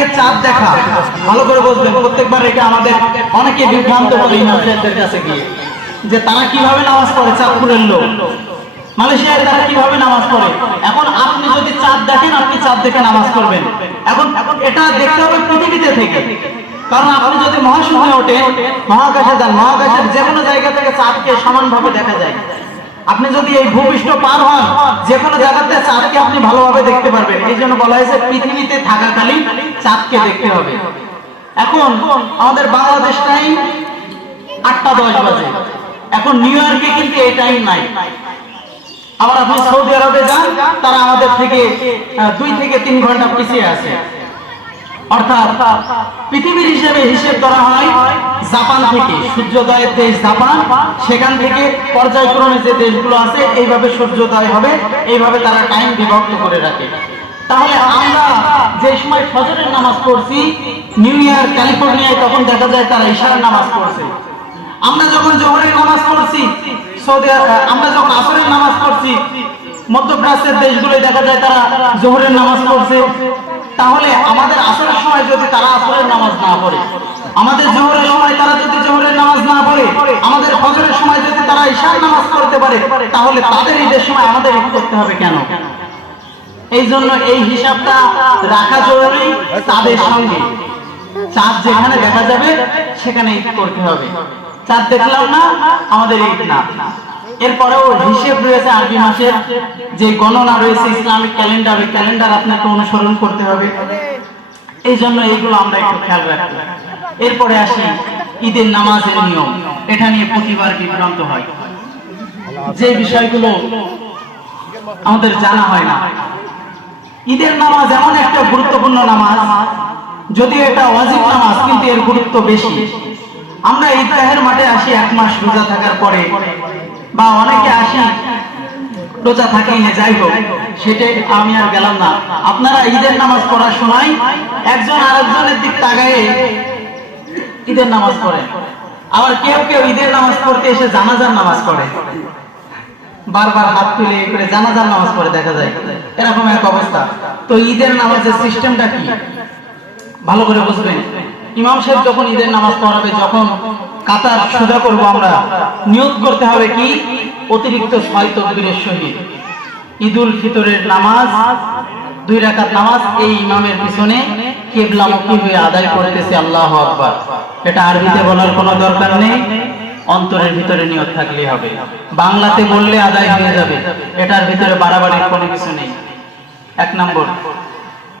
আগে চাঁদ দেখা, ভালো করে বুঝবেন। প্রত্যেকবার এটা আমাদের অনেকে বিভ্রান্ত করে ইমামদের কাছে গিয়ে, যে তারা কিভাবে নামাজ পড়ে, চাঁদপুরের লোক মালয়েশিয়ায় তারা কিভাবে নামাজ পড়ে। এখন আপনি যদি চাঁদ দেখেন, আপনি চাঁদ দেখে নামাজ পড়বেন। এখন এটা দেখতে হবে পৃথিবীতে থেকে, কারণ আপনি যদি মহাশূন্যে ওঠেন, মহাকাশে যান, মহাকাশের যে কোনো জায়গা থেকে চাঁদকে সমানভাবে দেখা যায়। আপনি যদি এই ভূপৃষ্ঠ পার হন, যে কোনো জায়গাতে চাঁদকে আপনি ভালোভাবে দেখতে পারবেন। এই জন্য বলা হয়েছে পৃথিবীতে থাকাকালীন চাঁদকে দেখতে হবে। এখন আমাদের বাংলাদেশ টাইম 8:10 বাজে, এখন নিউ ইয়র্কে কিন্তু এই টাইম নাই। আবার আপনি সৌদি আরবে যান, তারা আমাদের থেকে 2 থেকে 3 ঘন্টা পিছিয়ে আছে। অর্থাৎ পৃথিবীর হিসেব ধরা হয় জাপান থেকে, সূর্যোদয়ের দেশ জাপান, সেখান থেকে পর্যায়ক্রমে যে দেশগুলো আছে এইভাবে সূর্যোদয় হবে, এইভাবে তারা টাইম বিভক্ত করে রাখে। তাহলে আমরা যে সময় ফজরের নামাজ পড়ছি নিউ ইয়র্ক ক্যালিফোর্নিয়ায়, তখন দেখা যায় তারা ইশার নামাজ পড়ছে। আমরা যখন জোহরের নামাজ পড়ছি সৌদি আরব, আমরা যখন আসরের নামাজ পড়ছি মধ্যপ্রাচ্যের দেশগুলোয় দেখা যায় তারা জোহরের নামাজ পড়ছে। তাহলে আমাদের আসরের সময় যদি তারা আসরের নামাজ না পড়ে, আমাদের জোহরের সময় তারা যদি জোহরের নামাজ না পড়ে, আমাদের ফজরের সময় যদি তারা ইশার নামাজ পড়তে পারে, তাহলে তাদের ঈদের সময় আমাদের ঈদ করতে হবে কেন? এই জন্য এই হিসাবটা রাখা জরুরি। তাদের সঙ্গে চাঁদ যেখানে দেখা যাবে সেখানে ঈদ করতে হবে। চাঁদ দেখলাম না, আমাদের ঈদ না। এরপরেও হিসেব রয়েছে আরবি মাসের, যে গণনা রয়েছে ইসলামিক ক্যালেন্ডার, ওই ক্যালেন্ডার আপনাকে অনুসরণ করতে হবে। এই জন্য এইগুলো আমরা একটু খেয়াল রাখবো। এরপরে আসি ঈদের নামাজের নিয়ম। এটা নিয়ে প্রতিবার বিভ্রান্ত হয়, যে বিষয়গুলো আমাদের জানা হয় না। ঈদের নামাজ এমন একটা গুরুত্বপূর্ণ নামাজ, যদিও এটা ওয়াজিব নামাজ, কিন্তু এর গুরুত্ব বেশি। আমরা ঈদগাহের মাঠে আসি 1 মাস রোজা থাকার পরে, বা অনেকে আসি রোজা থাকেই না, যাই হোক সেটা আমি আর গেলাম না। আপনারা ঈদের নামাজ পড়ার সময় একজন আরেকজনের দিক তাকায়ে ঈদের নামাজ পড়েন। আবার কেউ কেউ ঈদের নামাজ পড়তে এসে জানাজার নামাজ পড়ে, বারবার হাত তুলে করে জানাজার নামাজ পড়ে দেখা যায়, এরকম এক অবস্থা। তো ঈদের নামাজের সিস্টেমটা কি ভালো করে বুঝবেন। ইমাম সাহেব যখন ঈদের নামাজ পড়াবে, যখন কাতার সোজা করবো, আমরা নিয়ত করতে হবে কি, অতিরিক্ত 6 তাকবীরের সহিত ঈদুল ফিতরের নামাজ 2 রাকাত নামাজ এই ইমামের পিছনে কিবলামুখী হয়ে আদায় করতেছে আল্লাহু আকবার। এটা আরবিতে বলার কোনো দরকার নেই, অন্তরের ভিতরে নিয়ত থাকলেই হবে। বাংলাতে বললে আদায় হয়ে যাবে, এটার ভিতরে বাড়াবাড়ির কোনো কিছু নেই। 1 নম্বর।